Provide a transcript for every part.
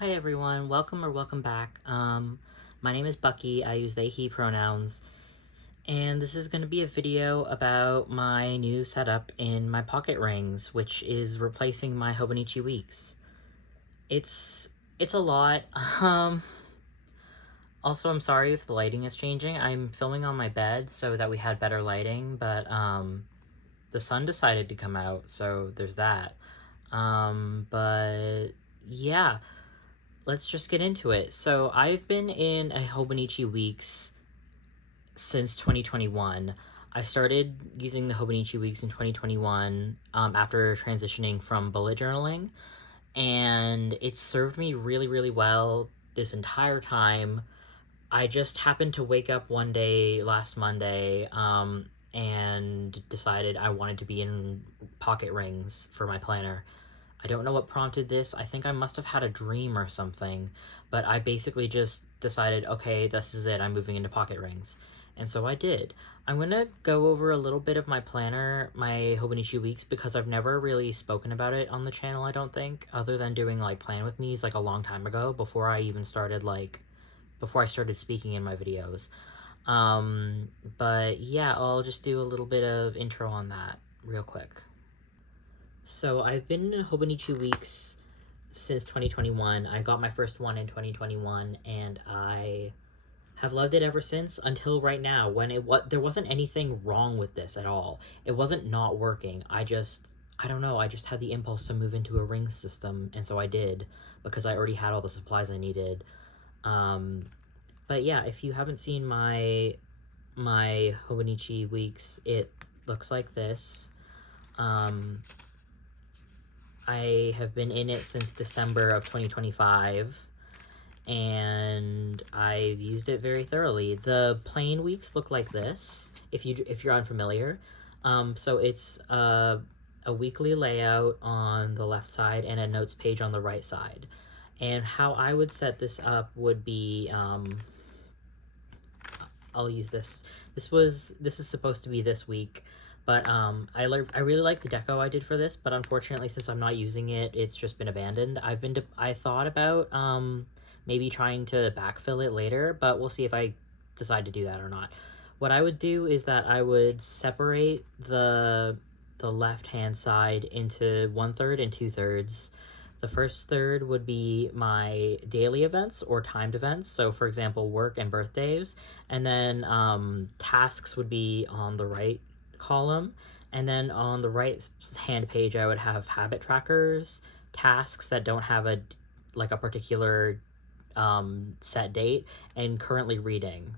Hi everyone, welcome or welcome back. My name is Bucky, I use they, he pronouns, and this is going to be a video about my new setup in my pocket rings, which is replacing my Hobonichi Weeks. It's a lot. Also, I'm sorry if the lighting is changing. I'm filming on my bed so that we had better lighting, but the sun decided to come out, so there's that. But yeah. Let's just get into it. So I've been in a Hobonichi Weeks since 2021. I started using the Hobonichi Weeks in 2021 after transitioning from bullet journaling, and it served me really, really well this entire time. I just happened to wake up one day last Monday and decided I wanted to be in pocket rings for my planner. I don't know what prompted this. I think I must have had a dream or something, but I basically just decided, okay, this is it. I'm moving into pocket rings. And so I did. I'm going to go over a little bit of my planner, my Hobonichi Weeks, because I've never really spoken about it on the channel, I don't think, other than doing, like, Plan With Me's, like, a long time ago, before I even started, before I started speaking in my videos. But yeah, I'll just do a little bit of intro on that real quick. So I've been in Hobonichi Weeks since 2021. I got my first one in 2021, and I have loved it ever since until right now, when there wasn't anything wrong with this at all. It wasn't not working. I don't know, I just had the impulse to move into a ring system, and so I did, because I already had all the supplies I needed. But yeah, if you haven't seen my Hobonichi Weeks, it looks like this. I have been in it since December of 2025, and I've used it very thoroughly. The plain weeks look like this, if you're unfamiliar. So it's a weekly layout on the left side and a notes page on the right side. And how I would set this up would be, I'll use this. This is supposed to be this week, but I really like the deco I did for this, but unfortunately, since I'm not using it, it's just been abandoned. I thought about maybe trying to backfill it later, but we'll see if I decide to do that or not. What I would do is that I would separate the left hand side into 1/3 and 2/3. The first third would be my daily events or timed events. So, for example, work and birthdays. And then tasks would be on the right column. And then on the right hand page, I would have habit trackers, tasks that don't have a particular set date, and currently reading.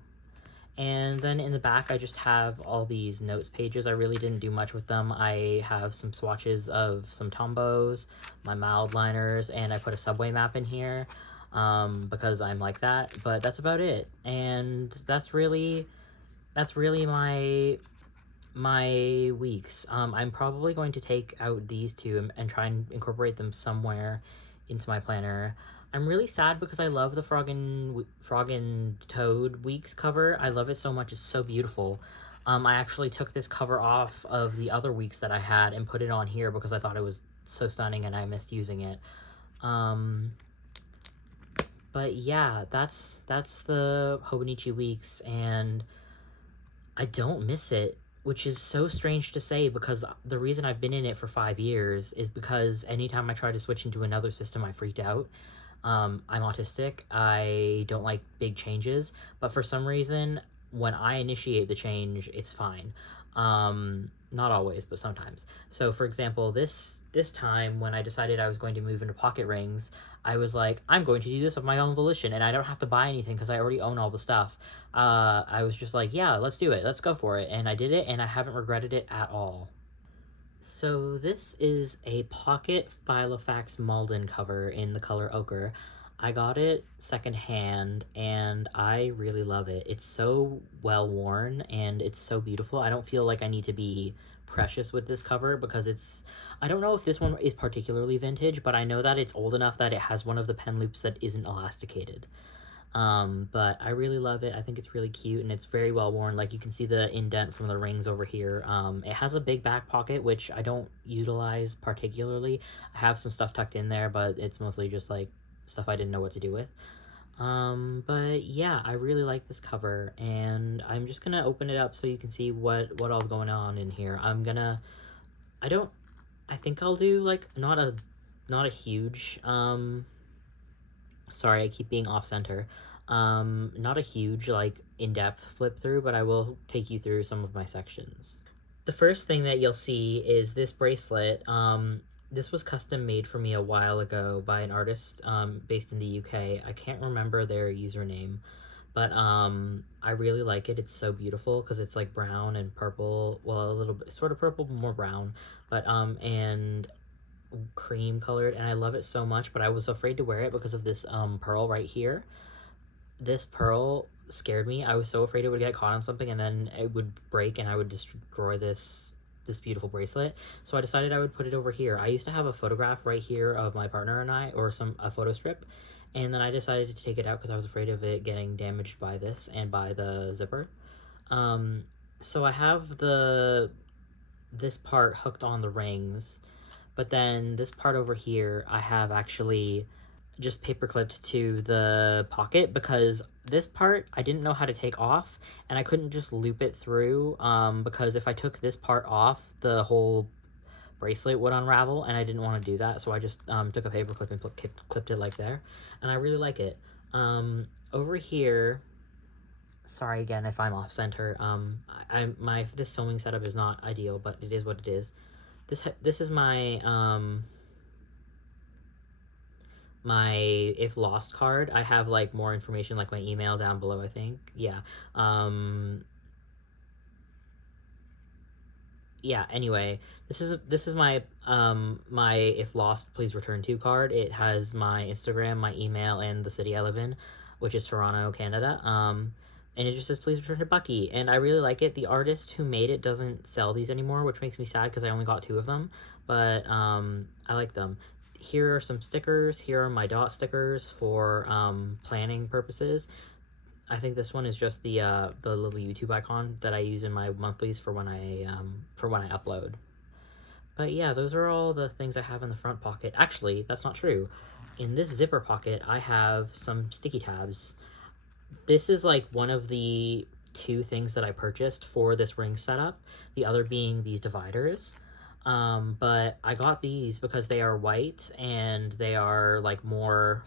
And then in the back, I just have all these notes pages. I really didn't do much with them. I have some swatches of some Tombos, my mild liners, and I put a subway map in here because I'm like that. But that's about it. And that's really my weeks. I'm probably going to take out these two and try and incorporate them somewhere into my planner. I'm really sad because I love the Frog and Toad Weeks cover. I love it so much. It's so beautiful. I actually took this cover off of the other weeks that I had and put it on here because I thought it was so stunning and I missed using it. But yeah, that's the Hobonichi Weeks, and I don't miss it, which is so strange to say because the reason I've been in it for 5 years is because anytime I try to switch into another system, I freaked out. I'm autistic. I don't like big changes, but for some reason, when I initiate the change, it's fine. Not always, but sometimes. So, for example, this time when I decided I was going to move into pocket rings, I was like, I'm going to do this of my own volition, and I don't have to buy anything because I already own all the stuff. I was just like, yeah, let's do it. Let's go for it. And I did it, and I haven't regretted it at all. So this is a pocket filofax malden cover in the color ochre. I got it secondhand and I really love it. It's so well worn and it's so beautiful. I don't feel like I need to be precious with this cover because I don't know if this one is particularly vintage, but I know that it's old enough that it has one of the pen loops that isn't elasticated. But I really love it. I think it's really cute and it's very well worn. Like you can see the indent from the rings over here. It has a big back pocket, which I don't utilize particularly. I have some stuff tucked in there, but it's mostly just like stuff I didn't know what to do with. But yeah, I really like this cover, and I'm just gonna open it up so you can see what all's going on in here. I don't, I think I'll do like not a huge, sorry, I keep being off center. Not a huge like in-depth flip through, but I will take you through some of my sections. The first thing that you'll see is this bracelet. This was custom made for me a while ago by an artist based in the UK. I can't remember their username, but I really like it. It's so beautiful because it's like brown and purple. Well, a little bit, sort of purple, but more brown. But and cream colored, and I love it so much. But I was afraid to wear it because of this pearl right here. This pearl scared me. I was so afraid it would get caught on something and then it would break and I would destroy this beautiful bracelet. So I decided I would put it over here. I used to have a photograph right here of my partner and I, or a photo strip, and then I decided to take it out because I was afraid of it getting damaged by this and by the zipper. Um, so I have this part hooked on the rings, but then this part over here I have actually just paper clipped to the pocket because this part I didn't know how to take off, and I couldn't just loop it through because if I took this part off, the whole bracelet would unravel, and I didn't want to do that, so I just took a paper clip and clipped it like there, and I really like it. Over here, sorry again if I'm off center. My this filming setup is not ideal, but it is what it is. This is my if lost card. I have like more information, like my email down below, I think. Yeah. Yeah, anyway, this is my if lost please return to card. It has my Instagram, my email, and the city I live in, which is Toronto, Canada. And it just says please return to Bucky, and I really like it. The artist who made it doesn't sell these anymore, which makes me sad because I only got 2 of them, but I like them. Here are some stickers. Here are my dot stickers for planning purposes. I think this one is just the little YouTube icon that I use in my monthlies for when I upload. But yeah, those are all the things I have in the front pocket. Actually, that's not true. In this zipper pocket, I have some sticky tabs. This is like one of the 2 things that I purchased for this ring setup. The other being these dividers. But I got these because they are white and they are like more,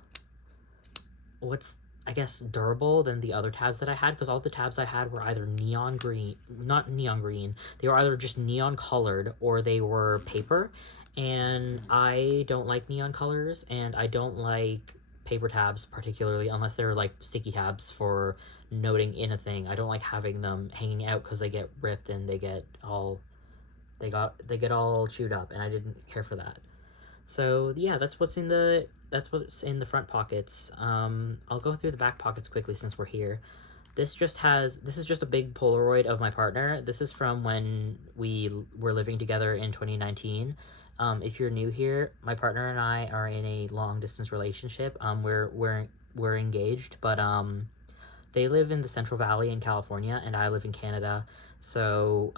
what's, I guess, durable than the other tabs that I had, because all the tabs I had were either neon green, not neon green, they were either just neon colored or they were paper, and I don't like neon colors, and I don't like paper tabs particularly unless they're like sticky tabs for noting in a thing. I don't like having them hanging out because they get ripped and they get all chewed up, and I didn't care for that. So yeah, that's what's in the front pockets. I'll go through the back pockets quickly since we're here. This is just a big Polaroid of my partner. This is from when we were living together in 2019. If you're new here, my partner and I are in a long distance relationship. We're engaged, but they live in the Central Valley in California, and I live in Canada. So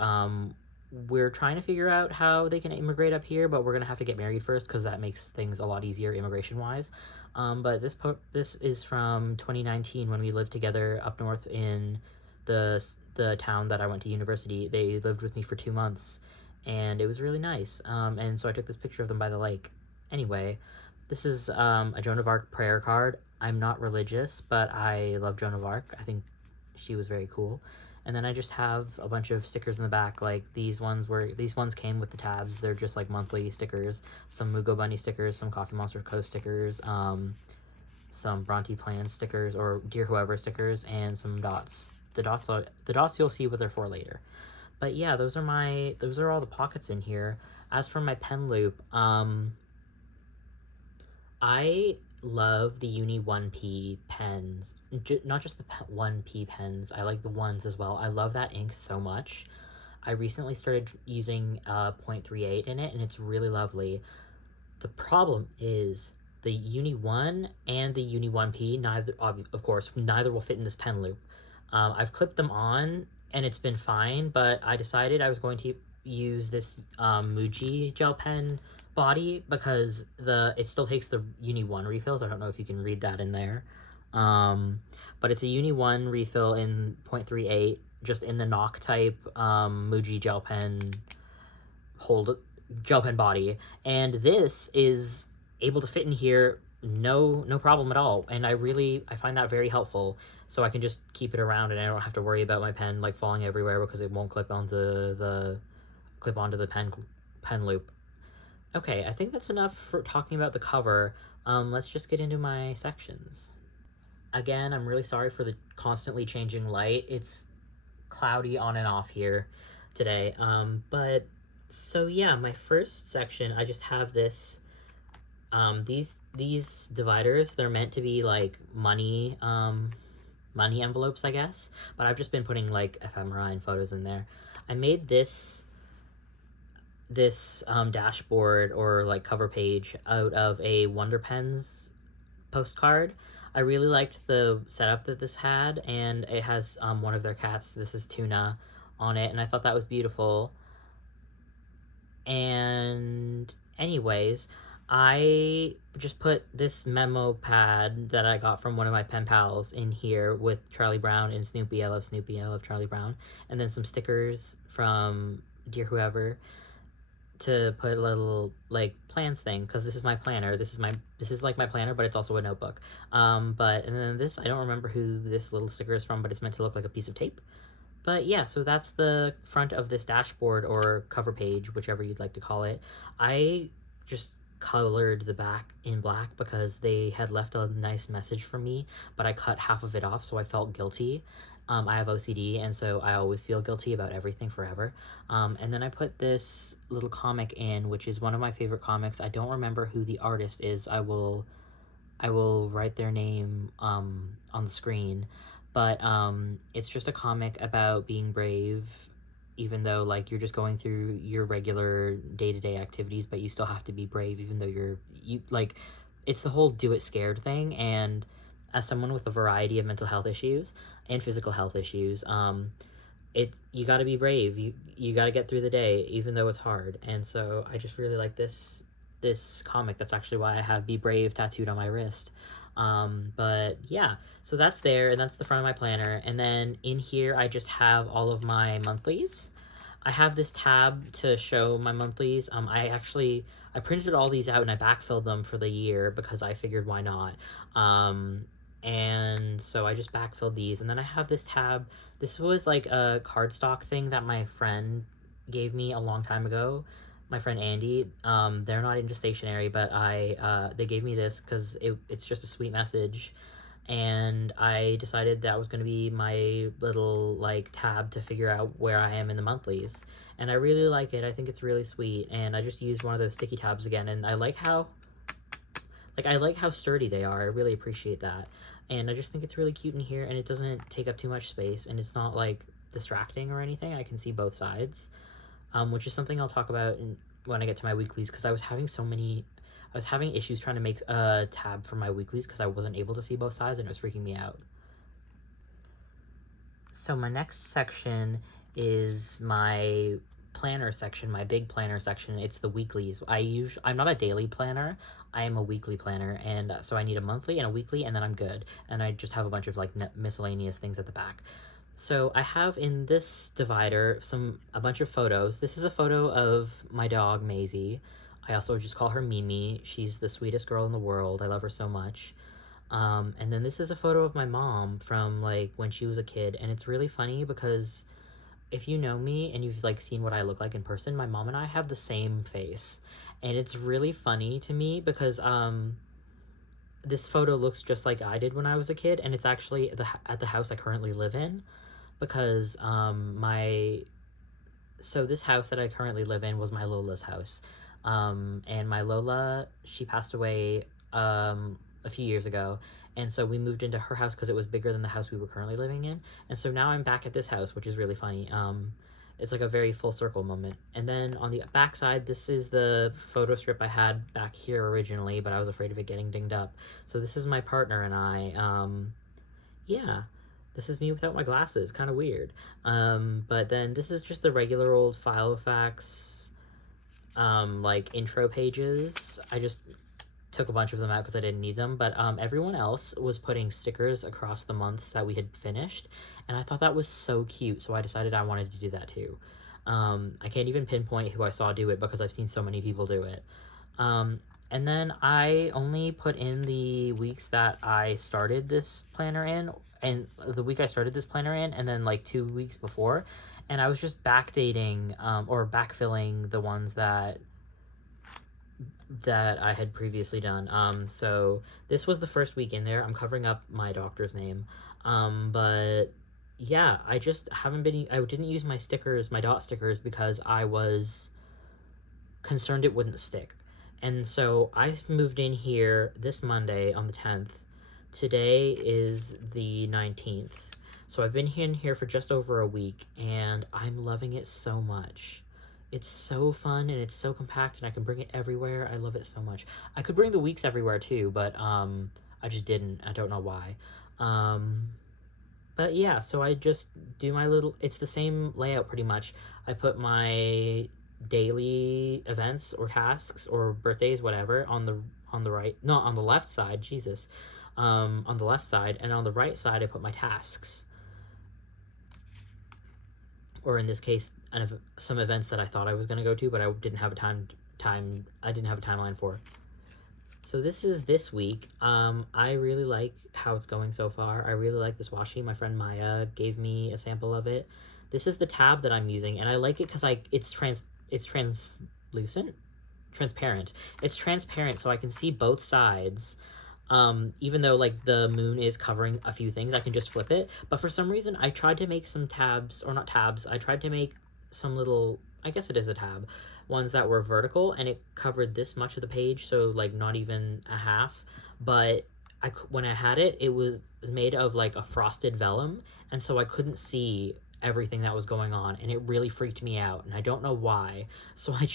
we're trying to figure out how they can immigrate up here, but we're gonna have to get married first because that makes things a lot easier immigration wise. But this is from 2019 when we lived together up north in the town that I went to university. They lived with me for 2 months, and it was really nice. And so I took this picture of them by the lake. Anyway, this is a Joan of Arc prayer card. I'm not religious, but I love Joan of Arc. I think she was very cool. And then I just have a bunch of stickers in the back, like these ones came with the tabs. They're just like monthly stickers, some Mugo Bunny stickers, some Coffee Monster Co stickers, some Bronte Plan stickers or Dear Whoever stickers, and some dots. The dots you'll see what they're for later. But yeah, those are all the pockets in here. As for my pen loop, I love the Uni 1P pens. Not just the 1P pens, I like the ones as well. I love that ink so much. I recently started using 0.38 in it, and it's really lovely. The problem is the Uni 1 and the Uni 1P, neither, of course, neither will fit in this pen loop. I've clipped them on, and it's been fine, but I decided I was going to use this Muji gel pen body because it still takes the Uni 1 refills. I don't know if you can read that in there. But it's a Uni 1 refill in 0.38, just in the knock type Muji hold gel pen body. And this is able to fit in here no problem at all, and I find that very helpful, so I can just keep it around and I don't have to worry about my pen like falling everywhere because it won't clip onto the pen loop. Okay, I think that's enough for talking about the cover. Let's just get into my sections. Again, I'm really sorry for the constantly changing light. It's cloudy on and off here today. But so yeah, my first section, I just have these dividers. They're meant to be like money envelopes, I guess. But I've just been putting like ephemera and photos in there. I made this dashboard or like cover page out of a Wonder Pens postcard. I really liked the setup that this had, and it has one of their cats, this is Tuna, on it, and I thought that was beautiful. And anyways, I just put this memo pad that I got from one of my pen pals in here with Charlie Brown and Snoopy. I love Snoopy, I love Charlie Brown. And then some stickers from Dear Whoever to put a little like plans thing, because this is my planner. This is like my planner, but it's also a notebook. But and then this, I don't remember who this little sticker is from, but it's meant to look like a piece of tape. But yeah, so that's the front of this dashboard or cover page, whichever you'd like to call it. I just colored the back in black because they had left a nice message for me, but I cut half of it off, so I felt guilty. I have OCD, and so I always feel guilty about everything forever. And then I put this little comic in, which is one of my favorite comics. I don't remember who the artist is. I will write their name on the screen, but it's just a comic about being brave, even though like you're just going through your regular day-to-day activities, but you still have to be brave even though you like it's the whole do it scared thing. And as someone with a variety of mental health issues and physical health issues, you got to be brave. You got to get through the day even though it's hard. And so I just really like this comic. That's actually why I have Be Brave tattooed on my wrist. But yeah, so that's there, and that's the front of my planner. And then in here, I just have all of my monthlies. I have this tab to show my monthlies. I printed all these out and I backfilled them for the year because I figured why not. And so I just backfilled these, and then I have this tab. This was like a cardstock thing that my friend gave me a long time ago. My friend Andy. They're not into stationery, but they gave me this because it's just a sweet message, and I decided that was going to be my little like tab to figure out where I am in the monthlies. And I really like it. I think it's really sweet, and I just used one of those sticky tabs again, and I like how sturdy they are. I really appreciate that. And I just think it's really cute in here, and it doesn't take up too much space, and it's not like distracting or anything. I can see both sides, which is something I'll talk about when I get to my weeklies, because I was having issues trying to make a tab for my weeklies because I wasn't able to see both sides, and it was freaking me out. So my next section is my planner section, my big planner section. It's the weeklies. I'm not a daily planner. I am a weekly planner, and so I need a monthly and a weekly, and then I'm good. And I just have a bunch of like miscellaneous things at the back. So I have in this divider a bunch of photos. This is a photo of my dog Maisie. I also just call her Mimi. She's the sweetest girl in the world. I love her so much. And then this is a photo of my mom from like when she was a kid, and it's really funny because if you know me and you've like seen what I look like in person, my mom and I have the same face. And it's really funny to me because this photo looks just like I did when I was a kid, and it's actually at the house I currently live in, because so this house that I currently live in was my Lola's house. And my Lola, she passed away a few years ago, and so we moved into her house because it was bigger than the house we were currently living in. And so now I'm back at this house, which is really funny. It's like a very full circle moment. And then on the back side, this is the photo strip I had back here originally, but I was afraid of it getting dinged up. So this is my partner and I. Yeah, This is me without my glasses, kind of weird. But then this is just the regular old filofax like intro pages. I just took a bunch of them out because I didn't need them, but everyone else was putting stickers across the months that we had finished, and I thought that was so cute, so I decided I wanted to do that too. I can't even pinpoint who I saw do it because I've seen so many people do it. Um, and then I only put in the weeks that I started this planner in, and the week I started this planner in, and then like 2 weeks before, and I was just backdating or backfilling the ones that I had previously done. So this was the first week in there. I'm covering up my doctor's name. But yeah, I just haven't been, I didn't use my stickers, my dot stickers, because I was concerned it wouldn't stick. And so I moved in here this Monday on the 10th. Today is the 19th. So I've been in here for just over a week, and I'm loving it so much. It's so fun, and it's so compact, and I can bring it everywhere. I love it so much. I could bring the weeks everywhere too, but I just didn't. I don't know why. Um, but yeah, so I just do my little, it's the same layout pretty much. I put my daily events or tasks or birthdays, whatever, on the right, no, on the left side, Jesus. On the left side, and on the right side I put my tasks. Or in this case, some events that I thought I was going to go to, but I didn't have a I didn't have a timeline for. So this is this week. I really like how it's going so far. I really like this washi. My friend Maya gave me a sample of it. This is the tab that I'm using, and I like it because it's translucent, transparent. It's transparent, so I can see both sides. Even though like the moon is covering a few things, I can just flip it. But for some reason, I tried to make some tabs, or not tabs. I tried to make some little, I guess it is a tab, ones that were vertical, and it covered this much of the page, so like not even a half. But when I had it, it was made of like a frosted vellum, and so I couldn't see everything that was going on, and it really freaked me out, and I don't know why. So I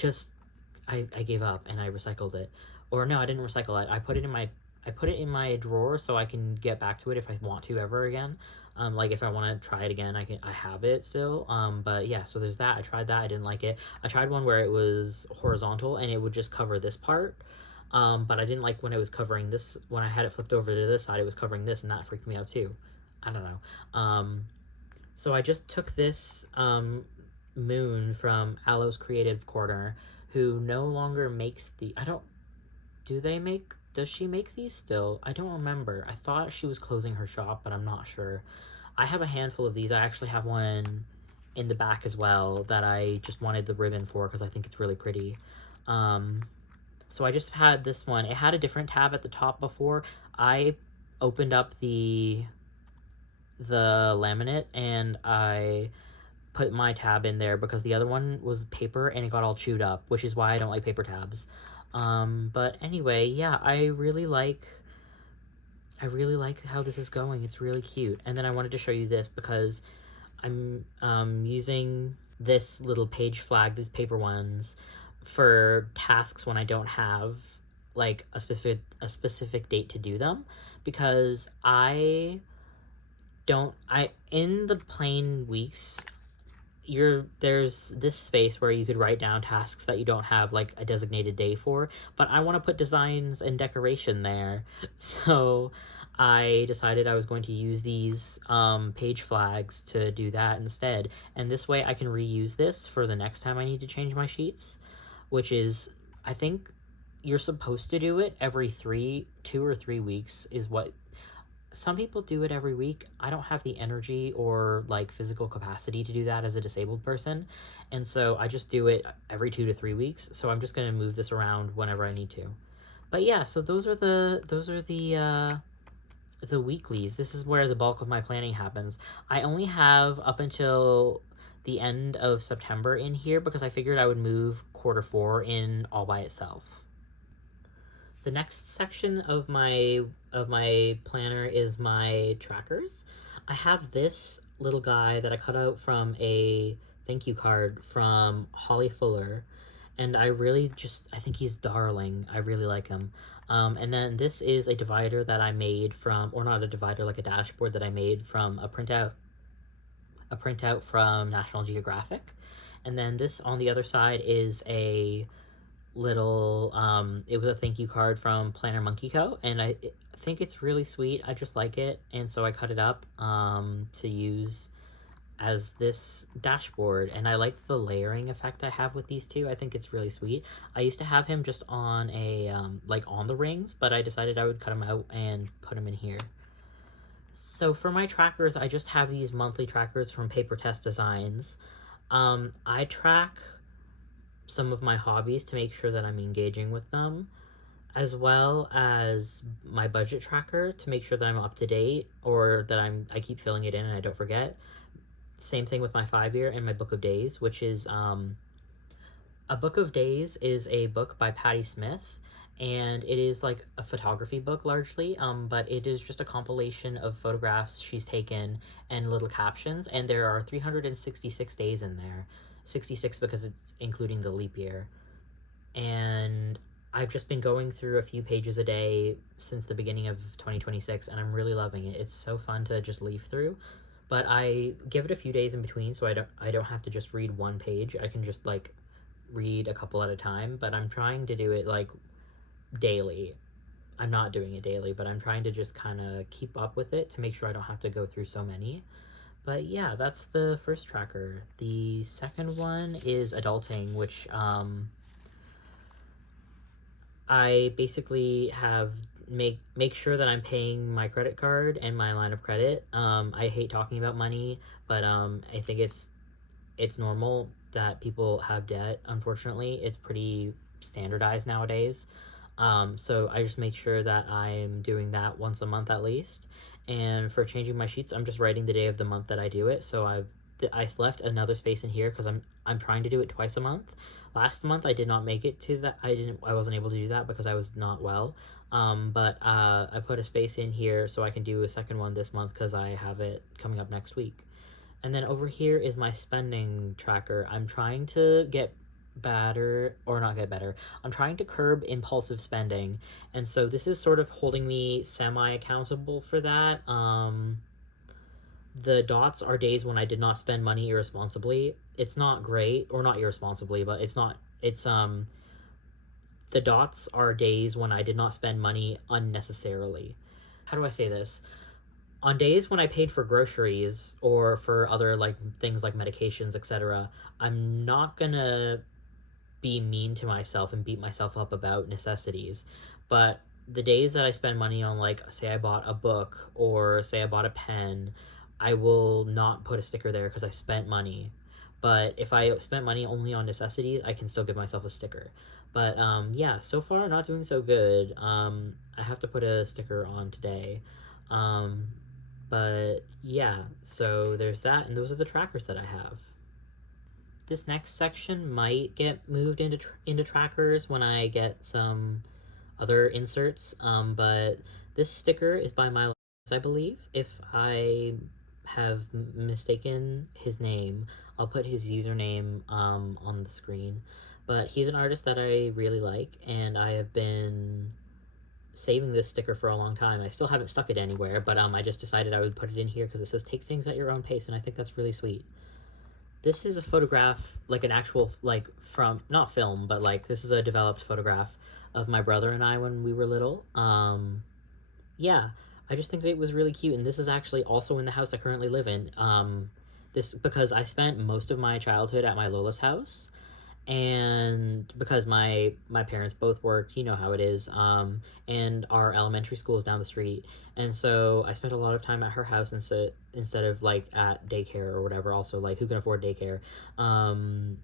gave up and I recycled it. Or no, I didn't recycle it. I put it in my drawer so I can get back to it if I want to ever again. Like if I want to try it again, I have it still. But yeah, so there's that. I tried that. I didn't like it. I tried one where it was horizontal and it would just cover this part. But I didn't like when it was covering this. When I had it flipped over to this side, it was covering this, and that freaked me out too. I don't know. So I just took this moon from Aloe's Creative Corner, who no longer makes the. I don't. Do they make? Does she make these still? I don't remember. I thought she was closing her shop, but I'm not sure. I have a handful of these. I actually have one in the back as well that I just wanted the ribbon for because I think it's really pretty. Um, so I just had this one. It had a different tab at the top before. I opened up the laminate and I put my tab in there because the other one was paper and it got all chewed up, which is why I don't like paper tabs. But anyway, yeah, I really like how this is going. It's really cute. And then I wanted to show you this because I'm using this little page flag, these paper ones, for tasks when I don't have like a specific date to do them, because I in the plain weeks, there's this space where you could write down tasks that you don't have like a designated day for, but I want to put designs and decoration there. So I decided I was going to use these page flags to do that instead, and this way I can reuse this for the next time I need to change my sheets, which is, I think you're supposed to do it every 2 or 3 weeks is what some people do it every week. I don't have the energy or like physical capacity to do that as a disabled person, and so I just do it every 2 to 3 weeks. So I'm just gonna move this around whenever I need to. But yeah, so those are the weeklies. This is where the bulk of my planning happens. I only have up until the end of September in here because I figured I would move quarter 4 in all by itself. The next section of my planner is my trackers. I have this little guy that I cut out from a thank you card from Holly Fuller, and I think he's darling. I really like him. And then this is a divider that I made from, or not a divider, like a dashboard that I made from a printout from National Geographic. And then this on the other side is a little, it was a thank you card from Planner Monkey Co. And I think it's really sweet. I just like it. And so I cut it up to use as this dashboard, and I like the layering effect I have with these two. I think it's really sweet. I used to have him just on a like on the rings, but I decided I would cut him out and put him in here. So for my trackers, I just have these monthly trackers from Paper Test Designs. I track some of my hobbies to make sure that I'm engaging with them, as well as my budget tracker to make sure that I'm up to date, or that I keep filling it in and I don't forget. Same thing with my 5 year and my book of days, which is a book of days is a book by Patti Smith, and it is like a photography book largely, but it is just a compilation of photographs she's taken and little captions, and there are 366 days in there. 66 because it's including the leap year. And I've just been going through a few pages a day since the beginning of 2026, and I'm really loving it. It's so fun to just leaf through, but I give it a few days in between, so I don't have to just read one page. I can just like read a couple at a time, but I'm trying to do it like daily. I'm not doing it daily, but I'm trying to just kind of keep up with it to make sure I don't have to go through so many. But yeah, that's the first tracker. The second one is adulting, which I basically have make sure that I'm paying my credit card and my line of credit. I hate talking about money, but I think it's normal that people have debt. Unfortunately, it's pretty standardized nowadays. So I just make sure that I'm doing that once a month at least. And for changing my sheets, I'm just writing the day of the month that I do it. So I left another space in here because I'm trying to do it twice a month. Last month I did not make it to that. I wasn't able to do that because I was not well. But I put a space in here so I can do a second one this month because I have it coming up next week. And then over here is my spending tracker. I'm trying to get better, or not get better. I'm trying to curb impulsive spending. And so this is sort of holding me semi accountable for that. The dots are days when I did not spend money irresponsibly. It's not great, or not irresponsibly, but the dots are days when I did not spend money unnecessarily. How do I say this? On days when I paid for groceries or for other like things like medications, etc., I'm not gonna be mean to myself and beat myself up about necessities. But the days that I spend money on, like, say I bought a book or say I bought a pen, I will not put a sticker there because I spent money. But if I spent money only on necessities, I can still give myself a sticker. But yeah, so far not doing so good. I have to put a sticker on today. Um, but yeah, so there's that, and those are the trackers that I have. This next section might get moved into trackers when I get some other inserts. But this sticker is by my, I believe. If I have mistaken his name, I'll put his username on the screen. But he's an artist that I really like, and I have been saving this sticker for a long time. I still haven't stuck it anywhere, but I just decided I would put it in here because it says take things at your own pace, and I think that's really sweet. This is a photograph, like an actual, like, from, not film, but like, this is a developed photograph of my brother and I when we were little. Yeah, I just think it was really cute, and this is actually also in the house I currently live in. This, because I spent most of my childhood at my Lola's house, and because my parents both worked, you know how it is, and our elementary school is down the street, and so I spent a lot of time at her house instead of like at daycare or whatever. Also, like, who can afford daycare? um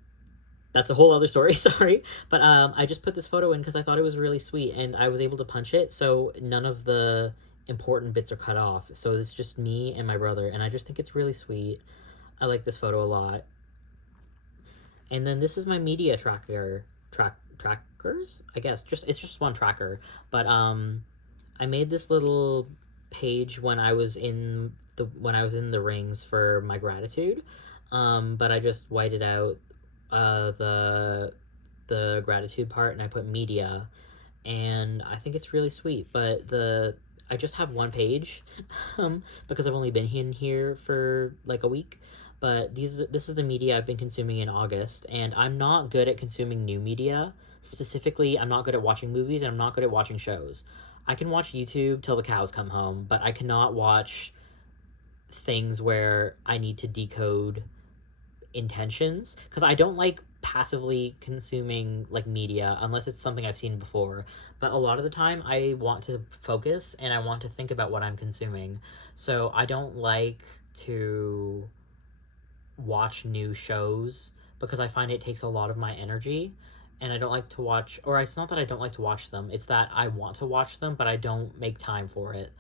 that's a whole other story. Sorry, but I just put this photo in because I thought it was really sweet, and I was able to punch it so none of the important bits are cut off, so it's just me and my brother, and I just think it's really sweet. I like this photo a lot. And then this is my media trackers, I guess. Just it's just one tracker, but I made this little page when I was in the rings for my gratitude. But I just whited out the the gratitude part and I put media, and I think it's really sweet. But I just have one page, because I've only been in here for like a week. But this is the media I've been consuming in August, and I'm not good at consuming new media. Specifically, I'm not good at watching movies, and I'm not good at watching shows. I can watch YouTube till the cows come home, but I cannot watch things where I need to decode intentions, because I don't like passively consuming like media unless it's something I've seen before. But a lot of the time I want to focus and I want to think about what I'm consuming. So I don't like to watch new shows because I find it takes a lot of my energy, and I don't like to watch, or it's not that I don't like to watch them, it's that I want to watch them but I don't make time for it.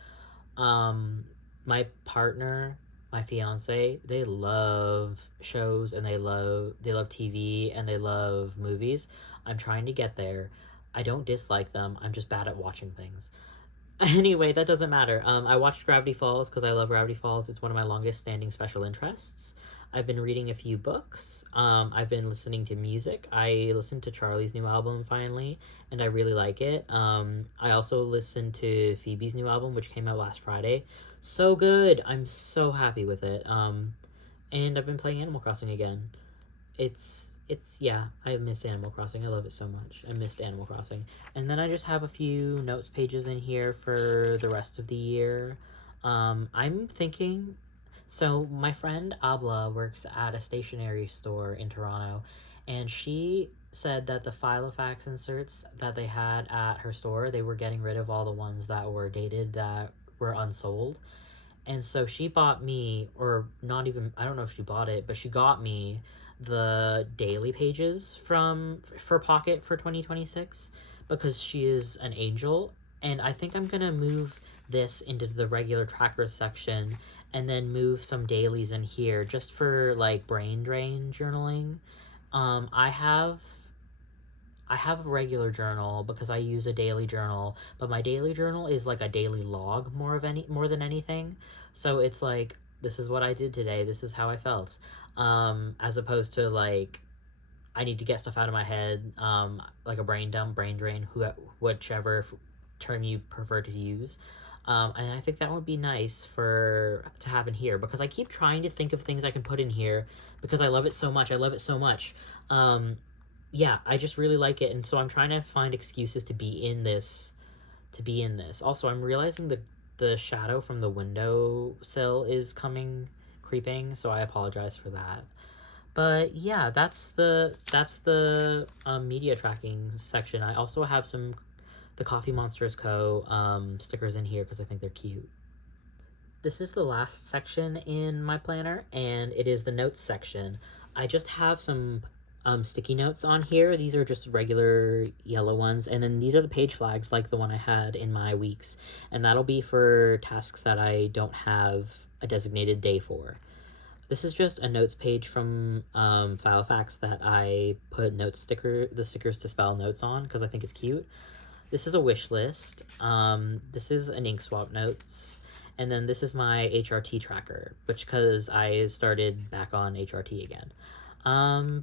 um, my partner, my fiance, they love shows and they love TV and they love movies. I'm trying to get there. I don't dislike them. I'm just bad at watching things. Anyway, that doesn't matter. I watched Gravity Falls because I love Gravity Falls. It's one of my longest standing special interests. I've been reading a few books. I've been listening to music. I listened to Charlie's new album finally, and I really like it. I also listened to Phoebe's new album, which came out last Friday. So good. I'm so happy with it. And I've been playing Animal Crossing again. It's yeah, I miss Animal Crossing. I love it so much. I missed Animal Crossing. And then I just have a few notes pages in here for the rest of the year. I'm thinking, so my friend Abla works at a stationery store in Toronto, and she said that the filofax inserts that they had at her store, they were getting rid of all the ones that were dated, that were unsold. And so she bought me, or not even, I don't know if she bought it, but she got me the daily pages for Pocket for 2026 because she is an angel. And I think I'm gonna move this into the regular trackers section and then move some dailies in here just for like brain drain journaling. Um, I have I have a regular journal because I use a daily journal, but my daily journal is like a daily log more than anything. So it's like, this is what I did today, this is how I felt. As opposed to like, I need to get stuff out of my head, like a brain dump, brain drain, whichever term you prefer to use. And I think that would be nice for to have in here because I keep trying to think of things I can put in here because I love it so much. I love it so much. Um, yeah, I just really like it, and so I'm trying to find excuses to be in this. Also, I'm realizing the shadow from the windowsill is creeping, so I apologize for that. But yeah, that's the media tracking section. I also have some the Coffee Monsters Co. Stickers in here because I think they're cute. This is the last section in my planner, and it is the notes section. I just have some sticky notes on here. These are just regular yellow ones, and then these are the page flags like the one I had in my weeks, and that'll be for tasks that I don't have a designated day for. This is just a notes page from Filofax that I put the stickers to spell notes on because I think it's cute. This is a wish list. This is an ink swap notes. And then this is my HRT tracker, which because I started back on HRT again.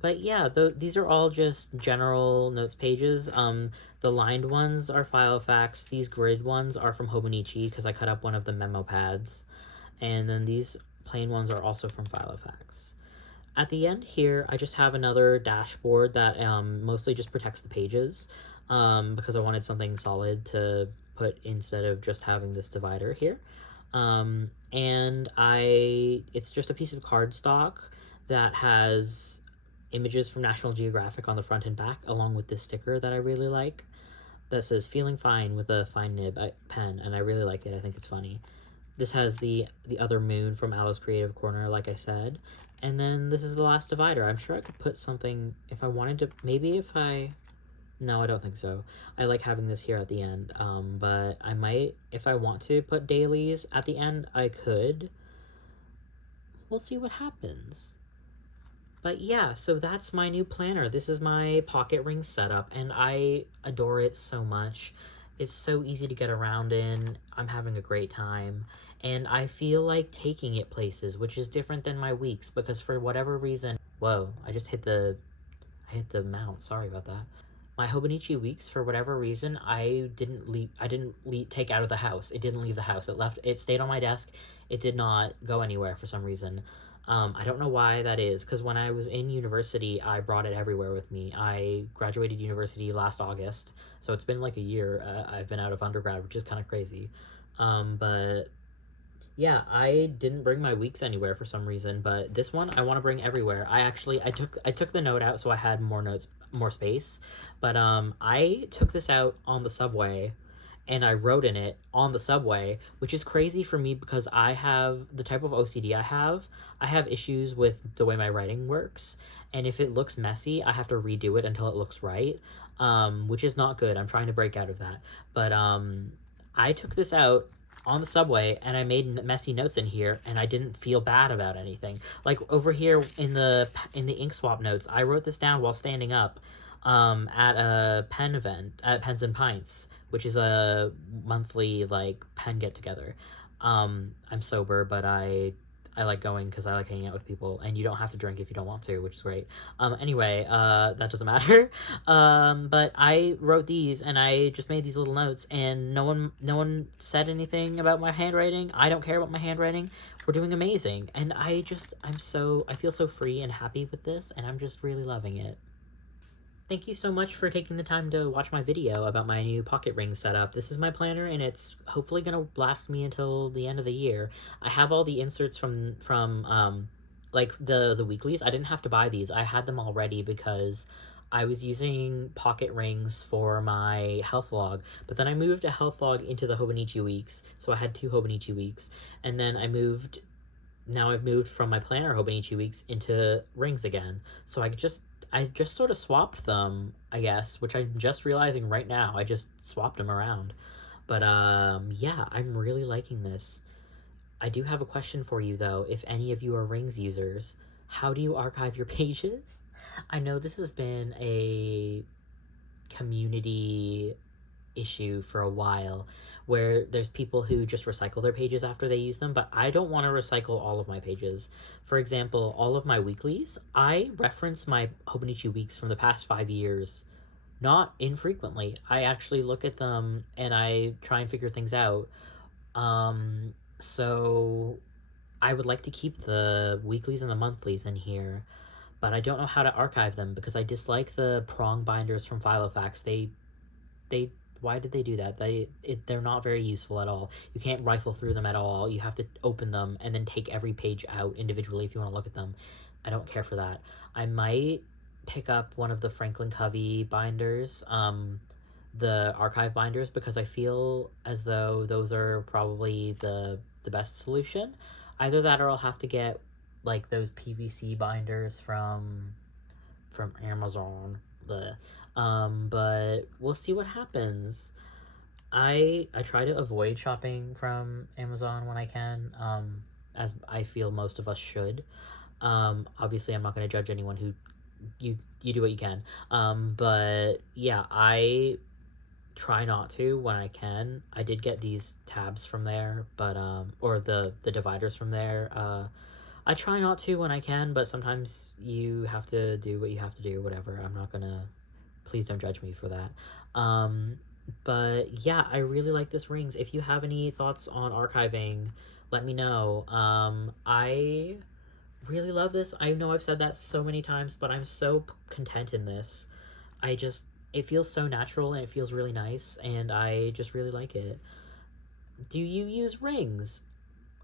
But yeah, these are all just general notes pages. The lined ones are Filofax. These grid ones are from Hobonichi because I cut up one of the memo pads. And then these plain ones are also from Filofax. At the end here, I just have another dashboard that mostly just protects the pages because I wanted something solid to put instead of just having this divider here. And it's just a piece of cardstock that has images from National Geographic on the front and back, along with this sticker that I really like that says "Feeling Fine" with a fine nib pen, and I really like it. I think it's funny. This has the other moon from Alice Creative Corner, like I said. And then this is the last divider. I'm sure I could put something if I wanted to. Maybe if I... No, I don't think so. I like having this here at the end. But I might, if I want to put dailies at the end, I could. We'll see what happens. But yeah, so that's my new planner. This is my pocket ring setup, and I adore it so much. It's so easy to get around in. I'm having a great time, and I feel like taking it places, which is different than my weeks because for whatever reason, whoa, I hit the mount. Sorry about that. My hobonichi weeks, for whatever reason, I didn't take out of the house. It didn't leave the house. It stayed on my desk. It did not go anywhere for some reason. I don't know why that is, because when I was in university, I brought it everywhere with me. I graduated university last August, so it's been like a year. I've been out of undergrad, which is kind of crazy. But yeah, I didn't bring my weeks anywhere for some reason, but this one I want to bring everywhere. I took the note out so I had more space. But I took this out on the subway and I wrote in it on the subway, which is crazy for me because I have the type of OCD I have. I have issues with the way my writing works, and if it looks messy, I have to redo it until it looks right. Which is not good. I'm trying to break out of that. But I took this out on the subway and I made messy notes in here and I didn't feel bad about anything. Like over here in the ink swap notes, I wrote this down while standing up at a pen event at Pens and Pints, which is a monthly like pen get together. I'm sober, but I like going because I like hanging out with people, and you don't have to drink if you don't want to, which is great. Anyway, that doesn't matter. But I wrote these, and I just made these little notes, and no one said anything about my handwriting. I don't care about my handwriting. We're doing amazing, and I feel so free and happy with this, and I'm just really loving it. Thank you so much for taking the time to watch my video about my new pocket ring setup. This is my planner and it's hopefully going to last me until the end of the year. I have all the inserts from like the weeklies. I didn't have to buy these. I had them already because I was using pocket rings for my health log, but then I moved a health log into the Hobonichi weeks, so I had two Hobonichi weeks, and then I've moved from my planner Hobonichi weeks into rings again. So I just sort of swapped them, I guess, which I'm just realizing right now. I just swapped them around. But yeah, I'm really liking this. I do have a question for you though. If any of you are rings users, how do you archive your pages? I know this has been a community issue for a while where there's people who just recycle their pages after they use them, but I don't want to recycle all of my pages. For example, all of my weeklies, I reference my Hobonichi weeks from the past 5 years not infrequently. I actually look at them and I try and figure things out. So I would like to keep the weeklies and the monthlies in here, but I don't know how to archive them because I dislike the prong binders from Filofax. They why did they do that? They're not very useful at all. You can't rifle through them at all. You have to open them and then take every page out individually if you want to look at them. I don't care for that. I might pick up one of the Franklin Covey binders, the archive binders, because I feel as though those are probably the best solution. Either that or I'll have to get like those PVC binders from Amazon. The but we'll see what happens. I try to avoid shopping from Amazon when I can, as I feel most of us should. Obviously, I'm not going to judge anyone who you do what you can. But yeah, I try not to when I can. I did get these tabs from there, but or the dividers from there. I try not to when I can, but sometimes you have to do what you have to do, whatever. I'm not gonna, please don't judge me for that. Um, but yeah, I really like this rings. If you have any thoughts on archiving, let me know. I really love this. I know I've said that so many times, but I'm so content in this. I just, it feels so natural and it feels really nice, and I just really like it. Do you use rings?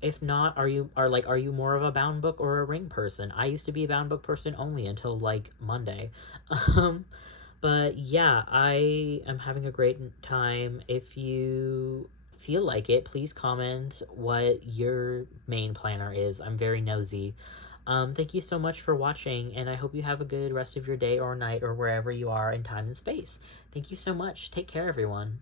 If not, are you more of a bound book or a ring person? I used to be a bound book person only until like Monday. Um, but yeah, I am having a great time. If you feel like it, please comment what your main planner is. I'm very nosy. Thank you so much for watching, and I hope you have a good rest of your day or night or wherever you are in time and space. Thank you so much. Take care, everyone.